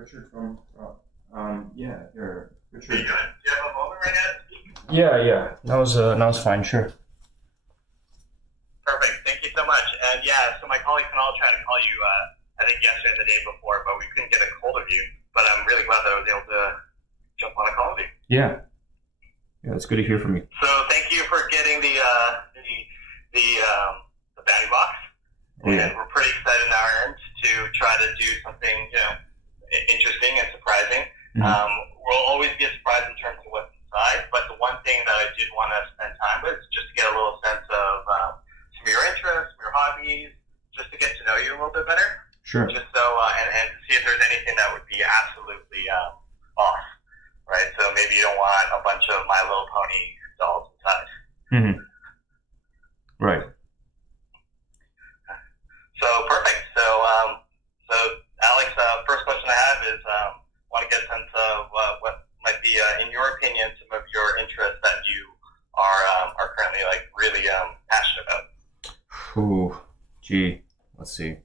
Richard from Drop. Yeah, here, Hey, Richard. do you have a moment right now to speak? Yeah. That was fine. Sure. Perfect. Thank you so much. And yeah, so my colleagues and all tried to call you, I think yesterday and the day before, but we couldn't get a hold of you. But I'm really glad that I was able to jump on a call with you. Yeah, it's good to hear from you. So thank you for getting the batting box. Oh, yeah. And we're pretty excited on our end to try to do something, interesting and surprising. Mm-hmm. We'll always be surprised in terms of what's inside, but the one thing that I did want to spend time with is just to get a little sense of some of your interests, some of your hobbies, just to get to know you a little bit better. Sure. Just so, and to see if there's anything that would be absolutely off, right? So maybe you don't want a bunch of My Little Pony dolls inside. Mm-hmm. Right. So perfect. So Alex, first question I have is, want to get a sense of what might be, in your opinion, some of your interests that you are currently like really passionate about. Ooh, gee. Let's see.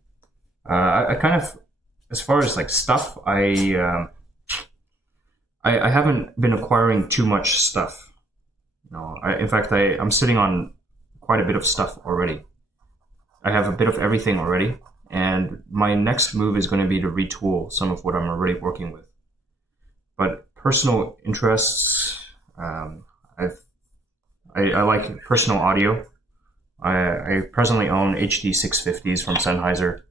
I kind of, as far as like stuff, I haven't been acquiring too much stuff. In fact, I'm sitting on quite a bit of stuff already. I have a bit of everything already, and my next move is going to be to retool some of what I'm already working with. But personal interests, I like personal audio. I presently own HD 650s from Sennheiser.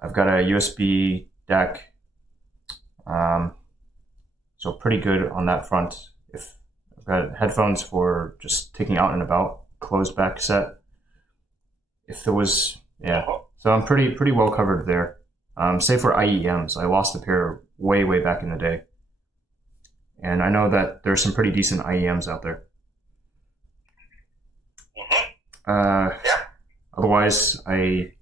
I've got a USB DAC, so pretty good on that front. I've got headphones for just taking out and about, closed back set. If there was, so I'm pretty well covered there. Save for IEMs, I lost a pair way back in the day, and I know that there's some pretty decent IEMs out there. Otherwise, I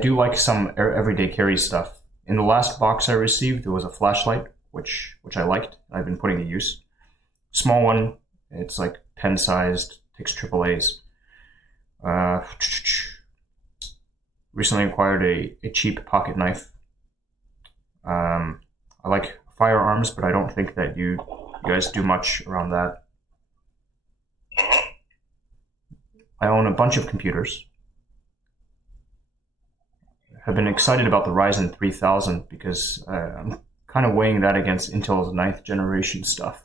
do like some everyday carry stuff. In the last box I received, there was a flashlight, which I liked. I've been putting to use. Small one, it's like pen sized, takes AAAs. Recently acquired a cheap pocket knife. I like firearms, but I don't think that you guys do much around that. I own a bunch of computers. I've been excited about the Ryzen 3000 because I'm kind of weighing that against Intel's 9th generation stuff.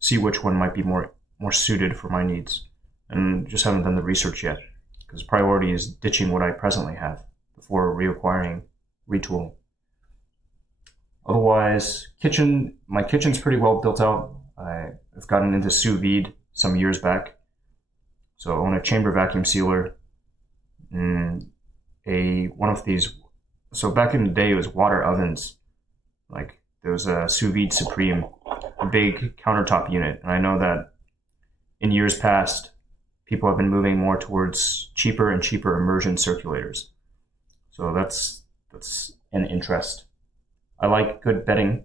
See which one might be more suited for my needs. And just haven't done the research yet, because priority is ditching what I presently have before reacquiring, retooling. Otherwise, my kitchen's pretty well built out. I've gotten into sous vide some years back. So I own a chamber vacuum sealer, one of these. So back in the day, it was water ovens. Like there was a sous vide supreme, a big countertop unit. And I know that in years past, people have been moving more towards cheaper and cheaper immersion circulators. So that's an interest. I like good bedding.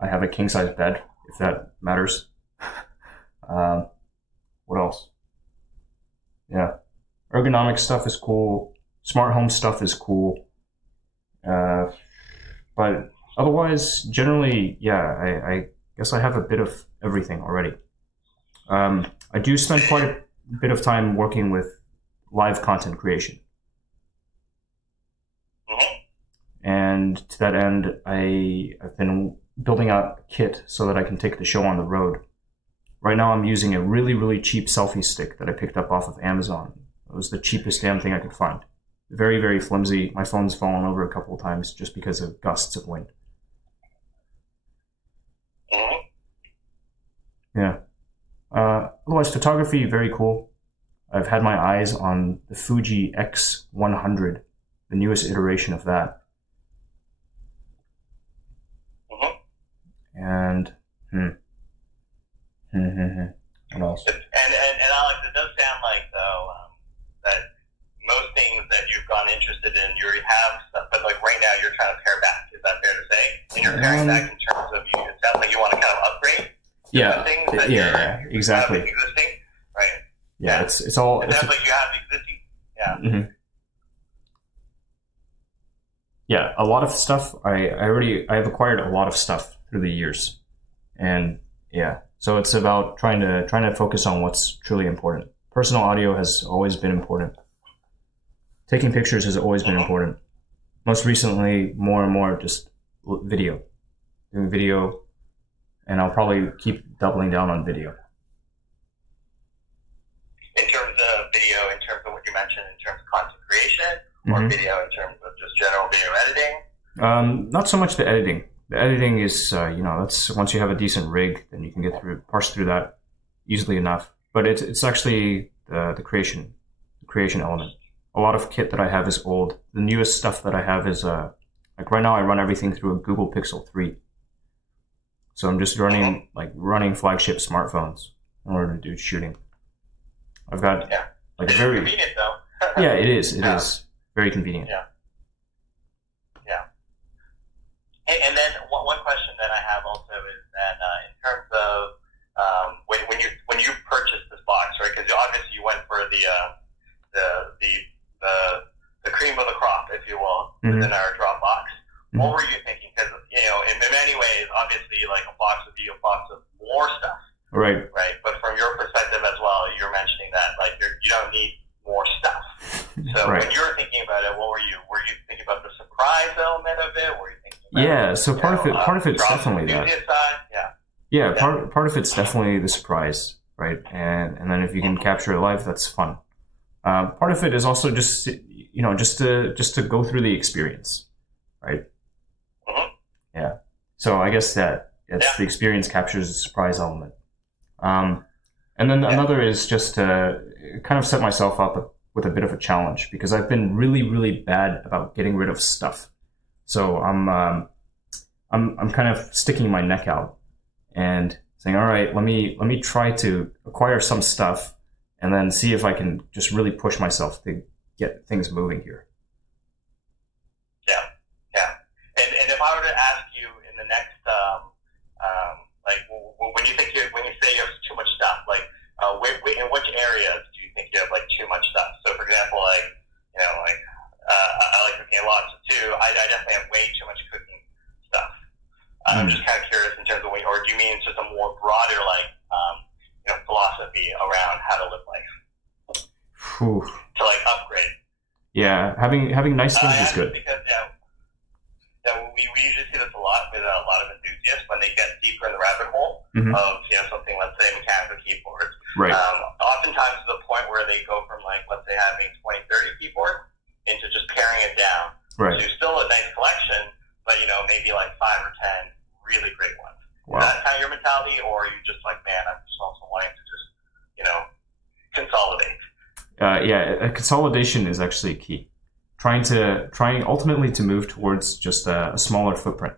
I have a king-size bed, if that matters. What else? Yeah. Ergonomic stuff is cool. Smart home stuff is cool. But otherwise, generally, I guess I have a bit of everything already. I do spend quite a bit of time working with live content creation. And to that end, I've been building out a kit so that I can take the show on the road. Right now I'm using a really cheap selfie stick that I picked up off of Amazon. It was the cheapest damn thing I could find. Very flimsy. My phone's fallen over a couple of times just because of gusts of wind. Yeah. Otherwise, photography, very cool. I've had my eyes on the Fuji X100, the newest iteration of that. And, what else? And Alex, it does sound like, though, that most things that you've gone interested in, you already have stuff, but like right now you're trying to pare back. Is that fair to say? And you're paring back in terms of, it sounds like you want to kind of upgrade things that you're exactly. Existing, right? Yeah, it's all. It sounds like you have existing, yeah, a lot of stuff. I've acquired a lot of stuff through the years, and yeah, so it's about trying to focus on what's truly important. Personal audio has always been important. Taking pictures has always been important. Most recently, more and more just video, doing video, and I'll probably keep doubling down on video. In terms of video, in terms of what you mentioned, in terms of content creation, or video in terms of just general video editing? Not so much the editing. The editing is, that's once you have a decent rig, then you can parse through that easily enough. But it's actually the creation element. A lot of kit that I have is old. The newest stuff that I have is like right now I run everything through a Google Pixel 3. So I'm just running flagship smartphones in order to do shooting. I've got like a very convenient though. yeah, it is. It is very convenient. Yeah. And then one question that I have also is that in terms of when you purchased this box, right? Because obviously you went for the cream of the crop, if you will, within our drop box. What were you thinking? Because in many ways, obviously, like a box would be a box of more stuff, right? But from your perspective as well, you're mentioning that like you don't need more stuff. So when you were thinking about it, what were you thinking about the surprise element of it? Were you thinking about, so part of it's definitely that. Part of it's definitely the surprise, right? And then if you can capture it live, that's fun. Part of it is also just to go through the experience, right? Yeah. So I guess the experience captures the surprise element. And then another is just to kind of set myself up with a bit of a challenge, because I've been really, really bad about getting rid of stuff. So I'm kind of sticking my neck out and saying, all right, let me try to acquire some stuff and then see if I can just really push myself to get things moving here. Yeah. And if I were to ask you in the next, like when you say you have too much stuff, like in which areas do you think you have like too much stuff? So for example, like I like cooking a lot too. I definitely have way too much cooking stuff. I'm just kind of curious in terms of or do you mean just a more broader philosophy around how to live life? To like upgrade. Yeah, having nice things is good. Because we usually see this a lot with a lot of enthusiasts when they get deeper in the rabbit hole of something, let's say mechanical keyboards. Right. Oftentimes to the point where they go from like let's say having 20, 30 keyboards into just paring it down to still a nice collection, but maybe like 5 or 10 really great ones. Wow. Is that kind of your mentality, or are you just like, man, I'm just also wanting to just consolidate? Consolidation is actually key. Trying ultimately to move towards just a smaller footprint.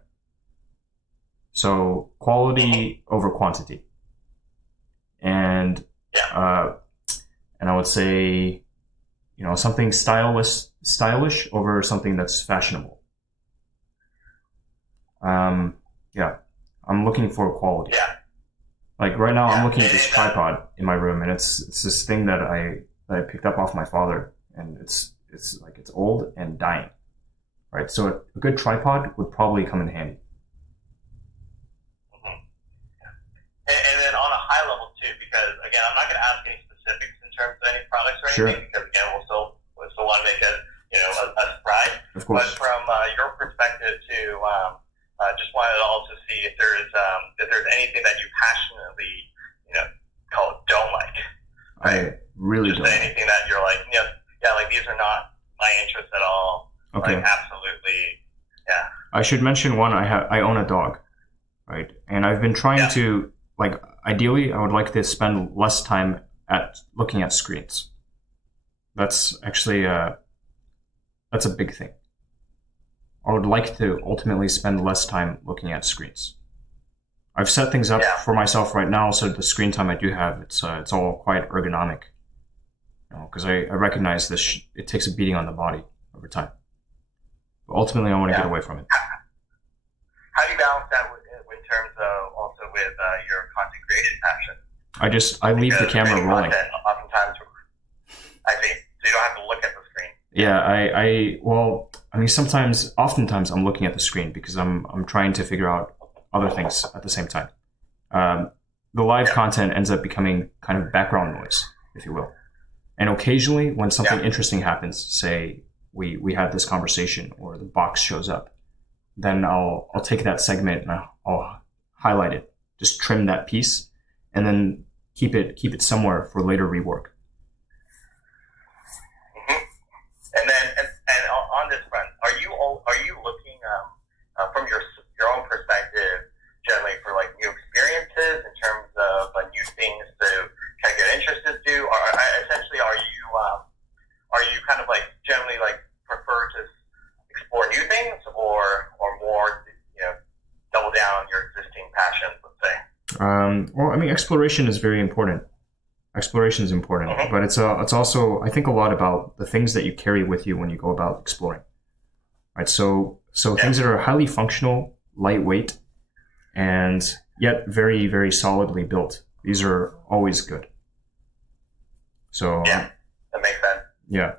So quality over quantity, and I would say, something stylish over something that's fashionable. I'm looking for quality. Yeah. Like right now, I'm looking at this tripod in my room, and it's this thing that I picked up off my father, and it's old and dying, right? So a good tripod would probably come in handy. And then on a high level too, because again, I'm not going to ask any specifics in terms of any products or anything, because again, we'll still want to make it a surprise. Of course. But from your perspective too, just wanted to also see if there's anything that you passionately don't like. Right? I really just don't. Anything that you're like, like these are not my interests at all. Okay. Like absolutely, yeah. I should mention one. I own a dog, right? And I've been trying to, like, ideally, I would like to spend less time looking at screens. That's actually that's a big thing. I would like to ultimately spend less time looking at screens. I've set things up for myself right now, so the screen time I do have, it's all quite ergonomic. Because I recognize this, it takes a beating on the body over time. But ultimately, I want to get away from it. How do you balance that in terms of also with your content creation passion? I leave the camera rolling. Oftentimes, I see. So you don't have to look at the screen. Yeah, oftentimes I'm looking at the screen because I'm trying to figure out other things at the same time. The live content ends up becoming kind of background noise, if you will. And occasionally, when something interesting happens, say we had this conversation or the box shows up, then I'll take that segment and I'll highlight it, just trim that piece, and then keep it somewhere for later rework. And then, and on this front, are you looking from your own perspective, generally for like new experiences in terms of new things to kind of get interested to, or essentially are you kind of like generally like prefer to explore new things, or more double down on your existing passions, let's say? Well, I mean, exploration is very important. Exploration is important, but it's also, I think, a lot about the things that you carry with you when you go about exploring. Right, so things that are highly functional, lightweight, and yet very, very solidly built. These are always good. So that makes sense. Yeah.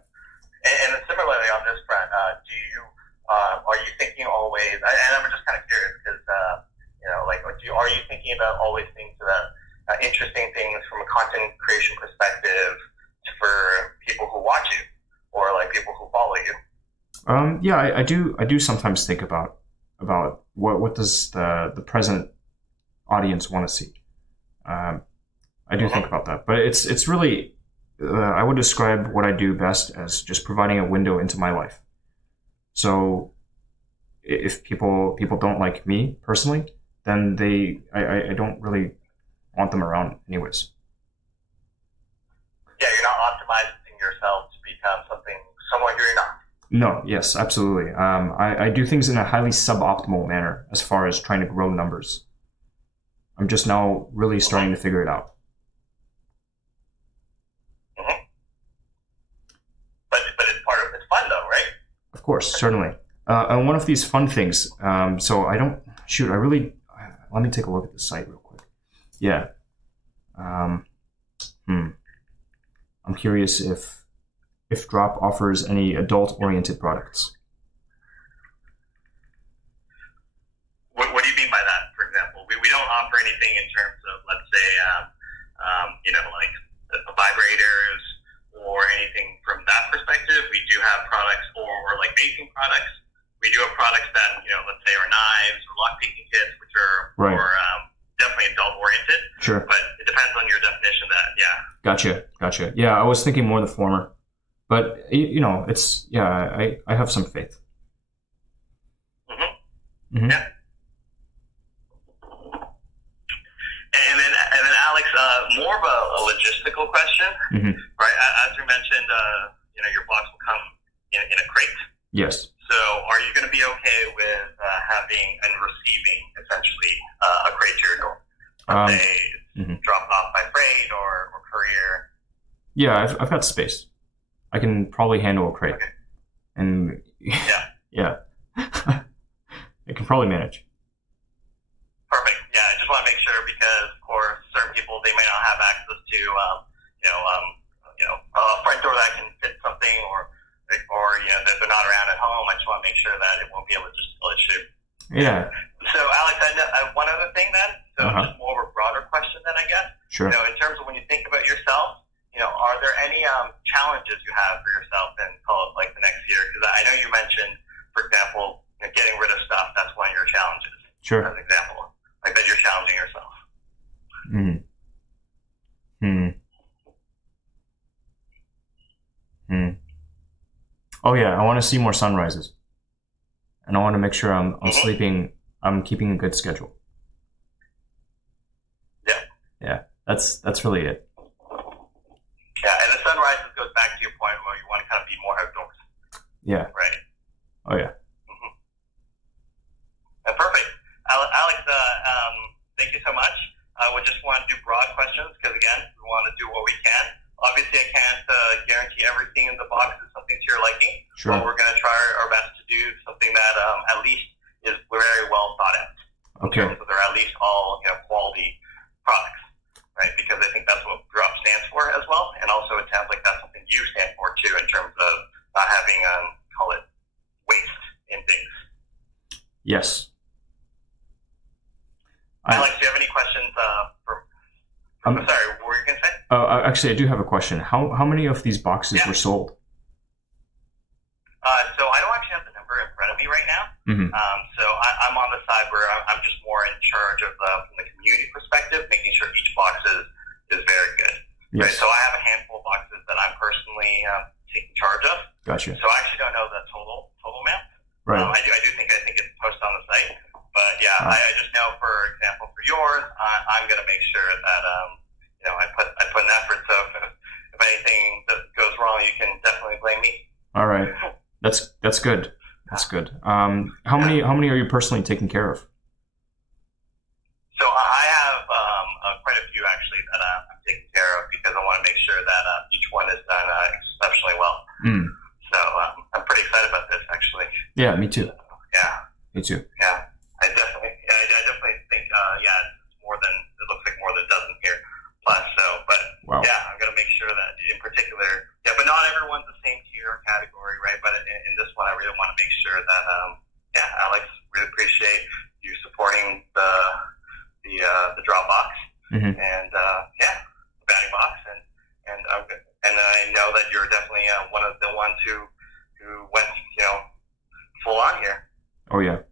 And similarly on this front, are you thinking always? And I'm just kind of curious because are you thinking about always things that interesting things from a content creation perspective for people who watch you or like people who follow you? Yeah, I do sometimes think about what does the present audience want to see. I do think about that, but it's really I would describe what I do best as just providing a window into my life. So if people don't like me personally, then I don't really want them around anyways. Yeah, you're not optimizing yourself to become someone you're not. No, yes, absolutely. I do things in a highly suboptimal manner as far as trying to grow numbers. I'm just now really starting to figure it out. But it's fun though, right? Of course, certainly. And one of these fun things, let me take a look at the site real quick. Yeah. I'm curious if Drop offers any adult-oriented products. What do you mean by that, for example? We don't offer anything in terms of, let's say, like vibrators or anything from that perspective. We do have products or like vaping products. We do have products that, let's say are knives or lock-picking kits, which are more definitely adult-oriented. Sure. But it depends on your definition of that, yeah. Gotcha. Yeah, I was thinking more the former. But, it's, I have some faith. Yeah. And then Alex, more of a logistical question, right? As you mentioned, your box will come in a crate. Yes. So are you going to be okay with having and receiving essentially a crate to your door? Let's say dropped off by freight or courier. Yeah, I've got space. I can probably handle a crate. Okay. And yeah, I can probably manage. Perfect. Yeah, I just want to make sure because, of course, certain people, they may not have access to, a front door that can fit something or that they're not around at home. I just want to make sure that it won't be a logistical issue. Yeah. So, Alex, I have one other thing then. So just more of a broader question then, I guess. Sure. In terms of when you think about yourself, are there any challenges you have for yourself in, call it, like the next year? Because I know you mentioned, for example, getting rid of stuff. That's one of your challenges. Sure. As an example. Like that you're challenging yourself. Oh yeah, I want to see more sunrises, and I want to make sure I'm sleeping. I'm keeping a good schedule. Yeah, that's really it. Yeah, and the sunrises goes back to your point where you want to kind of be more outdoors. Yeah. Right. Oh yeah. Perfect, Alex. Thank you so much. We just want to do broad questions because again, we want to do what we can. Obviously, I can't guarantee everything in the box is something to your liking. Sure. But we're going to try our best to do something that at least is very well thought out. Okay. So they're at least all quality products, right? Because I think that's what Drop stands for as well, and also it sounds like that's something you stand for too in terms of not having Yes. Alex, do you have any questions? Sorry, what were you going to say? Actually, I do have a question. How many of these boxes were sold? So I don't actually have the number in front of me right now. Mm-hmm. So I'm on the side where I'm just more in charge of from the community perspective, making sure each box is very good. Yes. Right? So I have a handful of boxes that I'm personally taking charge of. Gotcha. So I actually don't know the total amount. Right. I think it's posted on the site. But yeah, I just know, for example, for yours, I'm going to make sure that I put an effort. So if anything that goes wrong, you can definitely blame me. All right. That's good. That's good. How many are you personally taking care of? So I have quite a few actually that I'm taking care of, because I want to make sure that each one is done exceptionally well. Mm. So I'm pretty excited about this, actually. Yeah, me too. Yeah. Me too. Yeah. I definitely think it's more than, it looks like more than a dozen here plus. So, but wow. Yeah, I'm going to make sure that in particular, but not everyone's the same tier or category, right? But in this one, I really want to make sure that, Alex, really appreciate you supporting the drop box, mm-hmm. and the batting box, and I know that you're definitely one of the ones who went full on here. Oh yeah.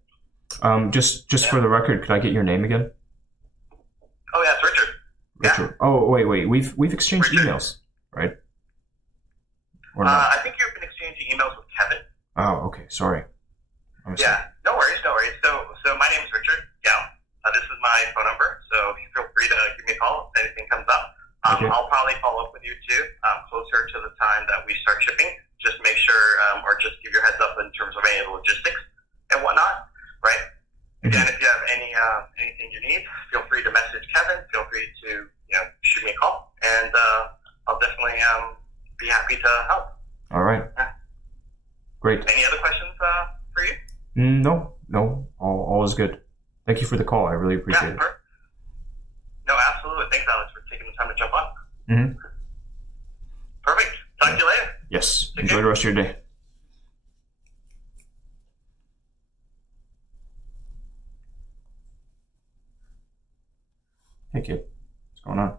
Just for the record, could I get your name again? Oh yeah, it's Richard. Richard. Yeah. Oh wait, we've exchanged Richard. emails, right? Or not? I think you've been exchanging emails with Kevin. Oh, okay. Sorry. Yeah, no worries. So my name is Richard Gao. This is my phone number, so feel free to give me a call if anything comes up. Okay. I'll probably follow up with you too, closer to the time that we start shipping. Just make sure, or just give your heads up in terms of any logistics and whatnot, right? Mm-hmm. Again, if you have anything you need, feel free to message Kevin. Feel free to shoot me a call, and I'll definitely be happy to help. All right. Yeah. Great. Any other questions for you? No. All is good. Thank you for the call. I really appreciate it. No, absolutely. Thanks, Alex, for taking the time to jump on. Mm-hmm. Perfect. Talk to you later. Yes. Enjoy the rest of your day. Hey, kid. What's going on?